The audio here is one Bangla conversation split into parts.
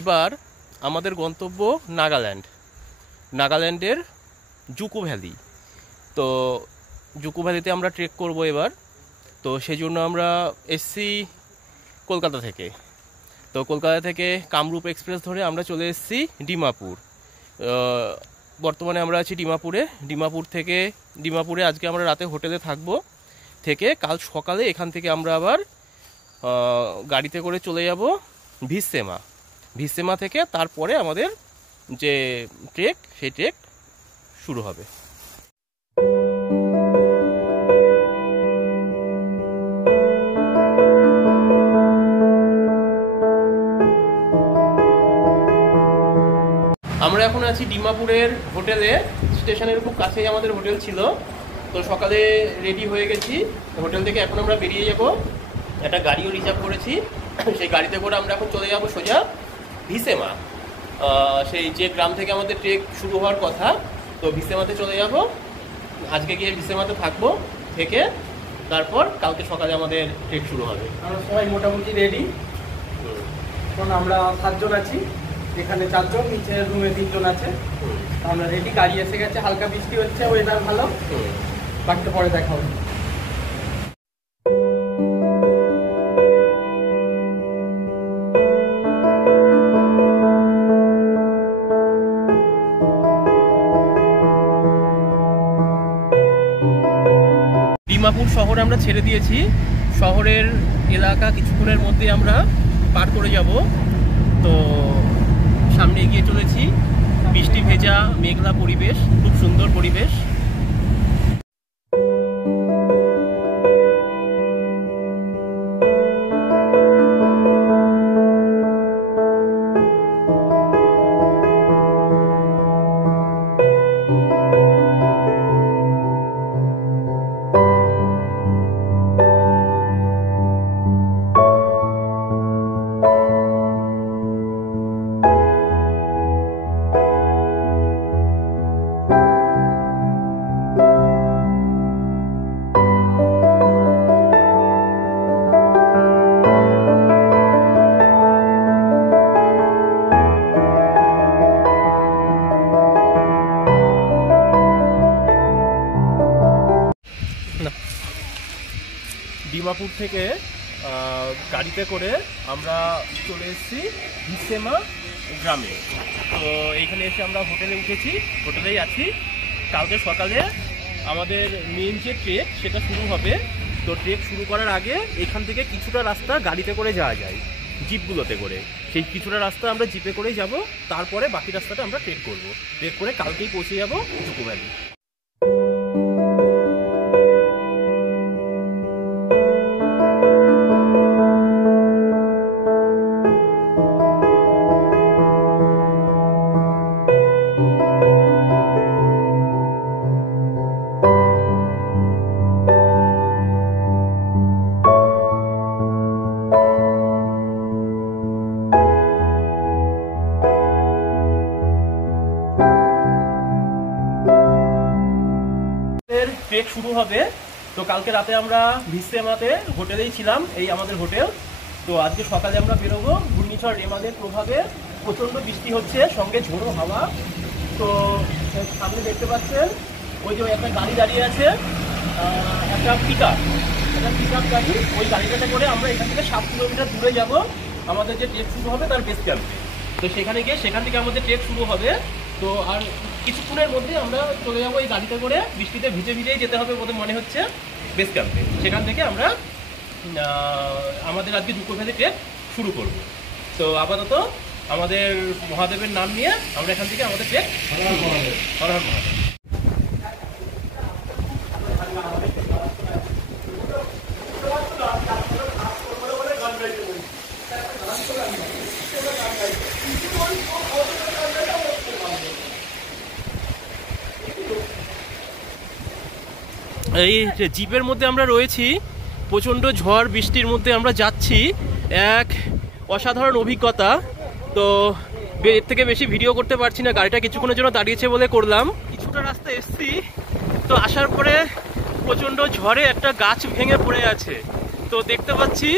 এবার আমাদের গন্তব্য নাগাল্যান্ডের জুকো ভ্যালি। তো জুকো ভ্যালিতে আমরা ট্রেক করব এবার। তো সেই জন্য আমরা এসছি কলকাতা থেকে। তো কলকাতা থেকে কামরূপ এক্সপ্রেস ধরে আমরা চলে এসেছি ডিমাপুর। বর্তমানে আমরা আছি ডিমাপুরে আজকে আমরা রাতে হোটেলে থাকবো। থেকে কাল সকালে এখান থেকে আমরা আবার গাড়িতে করে চলে যাব ভিসেমা থেকে তারপরে আমাদের যে ট্রেক সেই ট্রেক শুরু হবে। আমরা এখন আছি ডিমাপুরের হোটেলে। স্টেশনের খুব কাছেই আমাদের হোটেল ছিল। তো সকালে রেডি হয়ে গেছি হোটেল থেকে। এখন আমরা বেরিয়ে যাব। একটা গাড়িও রিজার্ভ করেছি। সেই গাড়িতে করে আমরা এখন চলে যাব সোজা ভিসেমা, সেই যে গ্রাম থেকে আমাদের ট্রেক শুরু হওয়ার কথা। তো ভিসেমাতে চলে যাব। আজকে গিয়ে ভিসেমাতে থাকবো, থেকে তারপর কালকে সকালে আমাদের ট্রেক শুরু হবে। আমরা সবাই মোটামুটি রেডি। এখন আমরা 7 জন আছি, এখানে 4 জন, নিচের রুমে 3 জন আছে। আমরা রেডি, গাড়ি এসে গেছে, হালকা বৃষ্টি হচ্ছে, ওয়েদার ভালো। বাকিটা পরে দেখা হবে। ডিমাপুর শহর আমরা ছেড়ে দিয়েছি। শহরের এলাকা কিছুক্ষণের মধ্যে আমরা পার করে যাব। তো সামনে এগিয়ে চলেছি। বৃষ্টি ভেজা মেঘলা পরিবেশ, খুব সুন্দর পরিবেশ। ডিমাপুর থেকে গাড়িতে করে আমরা চলে এসেছি ভিসেমা গ্রামে। তো এইখানে এসে আমরা হোটেলে উঠেছি, হোটেলেই আছি। কালকে সকালে আমাদের মেন যে ট্রেক সেটা শুরু হবে। তো ট্রেক শুরু করার আগে এখান থেকে কিছুটা রাস্তা গাড়িতে করে যাওয়া যায় জিপগুলোতে করে। সেই কিছুটা রাস্তা আমরা জিপে করেই যাব। তারপরে বাকি রাস্তাটা আমরা ট্রেক করব। ট্রেক করে কালকেই পৌঁছে যাব জুকো ভ্যালি। ট্রেক শুরু হবে। তো কালকে রাতে আমরা ভিসেমাতে হোটেলেই ছিলাম, এই আমাদের হোটেল। তো আজকে সকালে আমরা বেরোবো। ঘূর্ণিঝড় রেমালের প্রভাবে প্রচণ্ড বৃষ্টি হচ্ছে, সঙ্গে ঝোড়ো হাওয়া। তো সামনে দেখতে পাচ্ছেন ওই যে একটা গাড়ি দাঁড়িয়ে আছে, একটা পিক আপ গাড়ি। ওই গাড়িটাতে করে আমরা এখান থেকে 7 কিলোমিটার দূরে যাব আমাদের যে ট্রেক শুরু হবে তার বেস ক্যাম্পে। তো সেখানে গিয়ে সেখান থেকে আমাদের ট্রেক শুরু হবে। তো আর কিছুক্ষণের মধ্যে আমরা চলে যাবো এই গাড়িতে করে। বৃষ্টিতে ভিজেই যেতে হবে বলে মনে হচ্ছে বেস ক্যাম্পে। সেখান থেকে আমরা আমাদের আজকে জুকো ভ্যালি ট্রেক শুরু করব। তো আপাতত আমাদের মহাদেবের নাম নিয়ে আমরা এখান থেকে আমাদের ট্রেক হর হর মহাদেব। এই যে জিপের মধ্যে আমরা রয়েছি, প্রচণ্ড ঝড় বৃষ্টির মধ্যে আমরা যাচ্ছি। এক অসাধারণ অভিজ্ঞতা। তো এর থেকে বেশি ভিডিও করতে পারছি না, গাড়িটা কিছুক্ষণের জন্য দাঁড়িয়েছে বলে করলাম। কিছুটা রাস্তা এসছি, তো আসার পরে প্রচণ্ড ঝড়ে একটা গাছ ভেঙে পড়ে আছে। তো দেখতে পাচ্ছি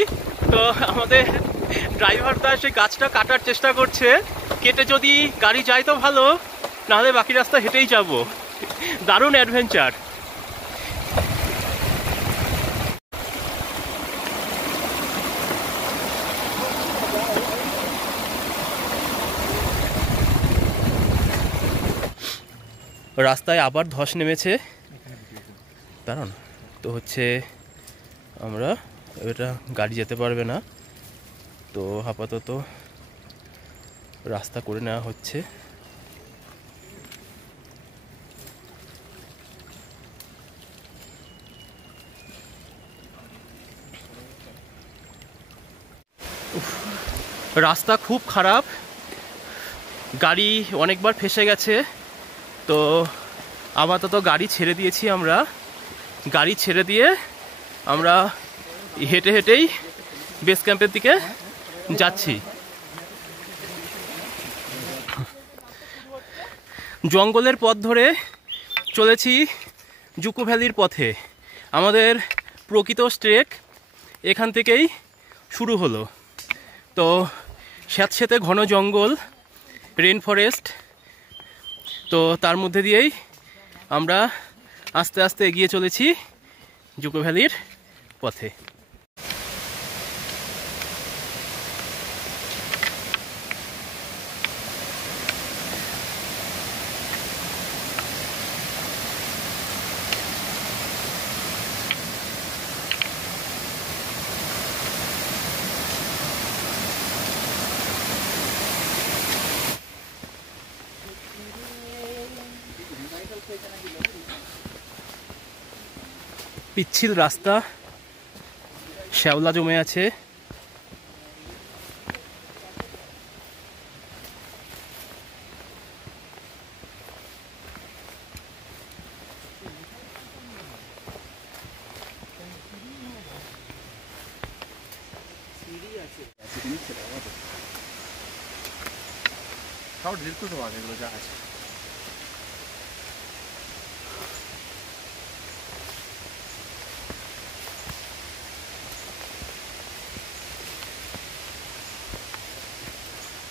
তো আমাদের ড্রাইভারটা সেই গাছটা কাটার চেষ্টা করছে, কেটে যদি গাড়ি যায় তো ভালো, নাহলে বাকি রাস্তা হেঁটেই যাব। দারুণ অ্যাডভেঞ্চার। রাস্তায় আবার ধস নেমেছে, দাঁড়ান। তো হচ্ছে আমরা এটা গাড়ি যেতে পারবে না, তো আপাতত রাস্তা করে নেওয়া হচ্ছে। রাস্তা খুব খারাপ, গাড়ি অনেকবার ফেসে গেছে। তো আপাতত গাড়ি ছেড়ে দিয়েছি আমরা। গাড়ি ছেড়ে দিয়ে আমরা হেঁটে হেঁটেই বেস ক্যাম্পের দিকে যাচ্ছি। জঙ্গলের পথ ধরে চলেছি জুকো ভ্যালির পথে। আমাদের প্রকৃত ট্রেক এখান থেকেই শুরু হলো। তো স্যাঁতস্যাঁতে ঘন জঙ্গল, রেন ফরেস্ট, তো তার মধ্যে দিয়েই আমরা আস্তে আস্তে এগিয়ে চলেছি জুকো ভ্যালির পথে। পিচ্ছিল রাস্তা, শ্যাওলা জমে আছে।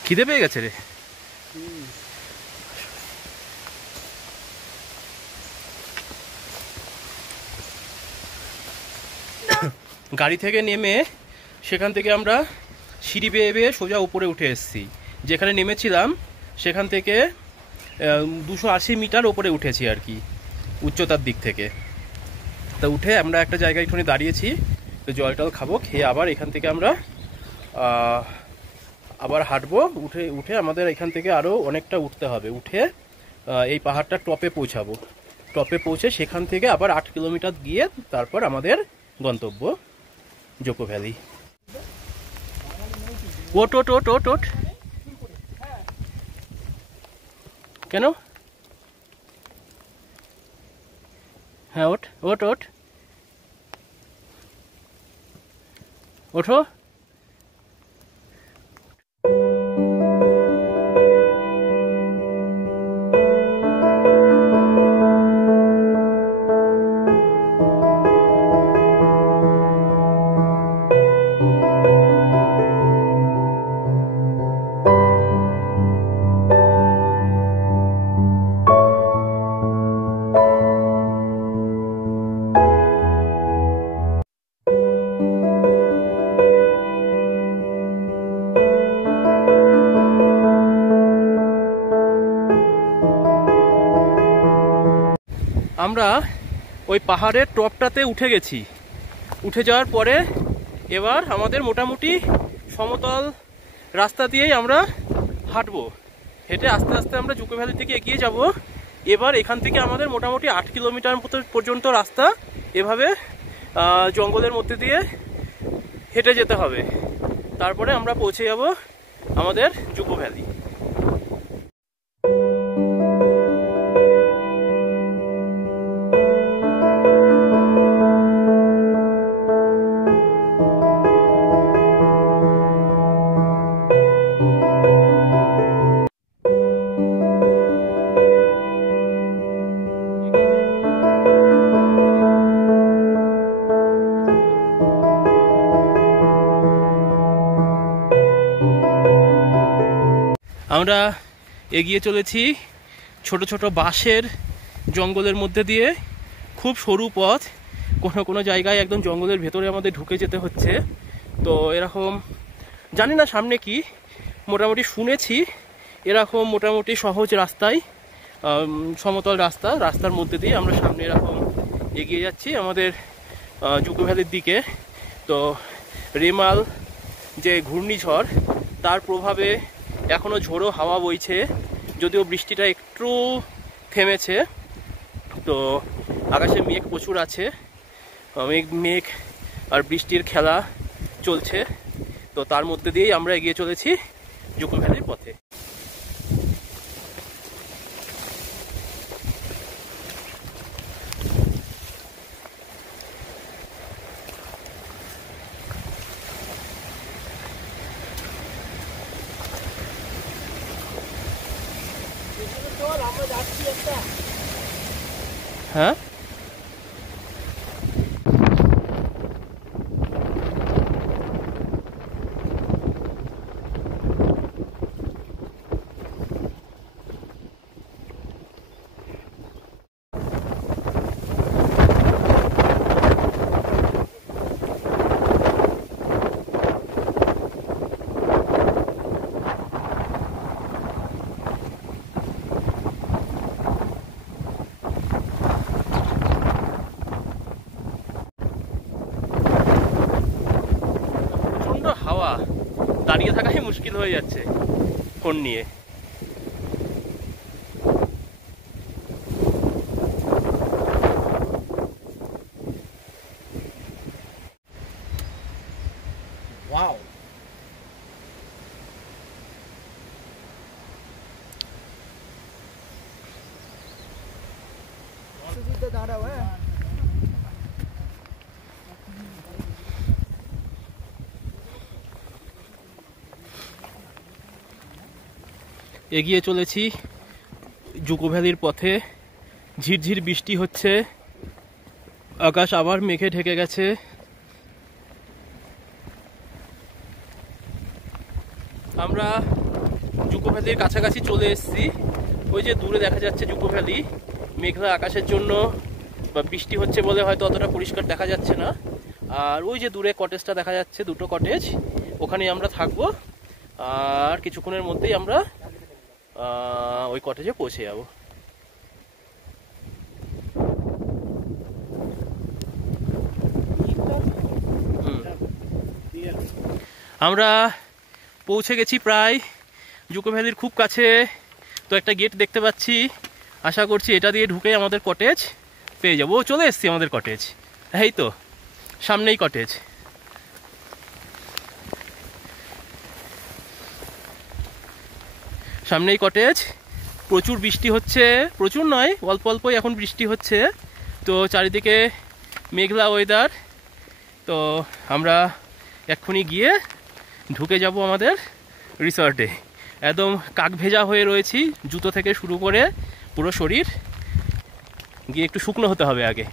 খিদে পেয়ে গেছে রে। গাড়ি থেকে নেমে সেখান থেকে আমরা সিঁড়ি বেয়ে বেয়ে সোজা উপরে উঠে এসেছি। যেখানে নেমেছিলাম সেখান থেকে 280 মিটার উপরে উঠেছি আর কি, উচ্চতার দিক থেকে। তা উঠে আমরা একটা জায়গায় একটুখানি দাঁড়িয়েছি, তো জল টল খাবো, খেয়ে আবার এখান থেকে আমরা আবার হাঁটবো। উঠে আমাদের এখান থেকে আরও অনেকটা উঠতে হবে। উঠে এই পাহাড়টা টপে পৌঁছাবো। টপে পৌঁছে সেখান থেকে আবার 8 কিলোমিটার গিয়ে তারপর আমাদের গন্তব্য জুকো ভ্যালি। ওট ওট ওট ওট ওট। কেন? হ্যাঁ ওঠ ওঠ ওঠ, ওঠো। আমরা ওই পাহাড়ের টপটাতে উঠে গেছি। উঠে যাওয়ার পরে এবার আমাদের মোটামুটি সমতল রাস্তা দিয়েই আমরা হাঁটবো। হেঁটে আস্তে আস্তে আমরা জুকো ভ্যালি থেকে এগিয়ে যাব। এবার এখান থেকে আমাদের মোটামুটি 8 কিলোমিটার পর্যন্ত রাস্তা এভাবে জঙ্গলের মধ্যে দিয়ে হেঁটে যেতে হবে। তারপরে আমরা পৌঁছে যাব আমাদের জুকো ভ্যালি। আমরা এগিয়ে চলেছি ছোট ছোট বাঁশের জঙ্গলের মধ্যে দিয়ে, খুব সরু পথ, কোনো কোনো জায়গায় একদম জঙ্গলের ভেতরে আমাদের ঢুকে যেতে হচ্ছে। তো এরকম জানি না সামনে কি, মোটামুটি শুনেছি এরকম মোটামুটি সহজ রাস্তায়, সমতল রাস্তার মধ্যে দিয়ে আমরা সামনে এরকম এগিয়ে যাচ্ছি আমাদের জুকো ভ্যালির দিকে। তো রেমাল যে ঘূর্ণিঝড়, তার প্রভাবে এখনও ঝোড়ো হাওয়া বইছে, যদিও বৃষ্টিটা একটু থেমেছে। তো আকাশে মেঘ প্রচুর আছে, মেঘ আর বৃষ্টির খেলা চলছে। তো তার মধ্যে দিয়েই আমরা এগিয়ে চলেছি জুকো ভ্যালির পথে। হ্যাঁ, হাওয়া, দাঁড়িয়ে থাকাই মুশকিল হয়ে যাচ্ছে ফোন নিয়ে। ওয়াও, এগিয়ে চলেছি জুকো ভ্যালির পথে। ঝিরঝির বৃষ্টি হচ্ছে, আকাশ আবার মেঘে ঢেকে গেছে। আমরা জুকো ভ্যালির কাছাকাছি চলে এসেছি। ওই যে দূরে দেখা যাচ্ছে জুকো ভ্যালি, মেঘলা আকাশের জন্য বা বৃষ্টি হচ্ছে বলে হয়তো অতটা পরিষ্কার দেখা যাচ্ছে না। আর ওই যে দূরে কটেজটা দেখা যাচ্ছে, দুটো কটেজ, ওখানে আমরা থাকবো। আর কিছুক্ষণের মধ্যেই আমরা ওই কটেজে পৌঁছে যাব। আমরা পৌঁছে গেছি প্রায় জুকো ভ্যালির খুব কাছে। তো একটা গেট দেখতে পাচ্ছি, আশা করছি এটা দিয়ে ঢুকে আমাদের কটেজ পেয়ে যাবো। চলে এসছি আমাদের কটেজ, এই তো সামনেই কটেজ। সামনেই কটেজ। প্রচুর বৃষ্টি হচ্ছে, প্রচুর নয়, অল্প অল্পই এখন বৃষ্টি হচ্ছে। তো চারিদিকে মেঘলা ওয়েদার। তো আমরা এক্ষুনি গিয়ে ঢুকে যাব আমাদের রিসর্টে। একদম কাক ভেজা হয়ে রয়েছি, জুতো থেকে শুরু করে পুরো শরীর। গিয়ে একটু শুকনো হতে হবে আগে।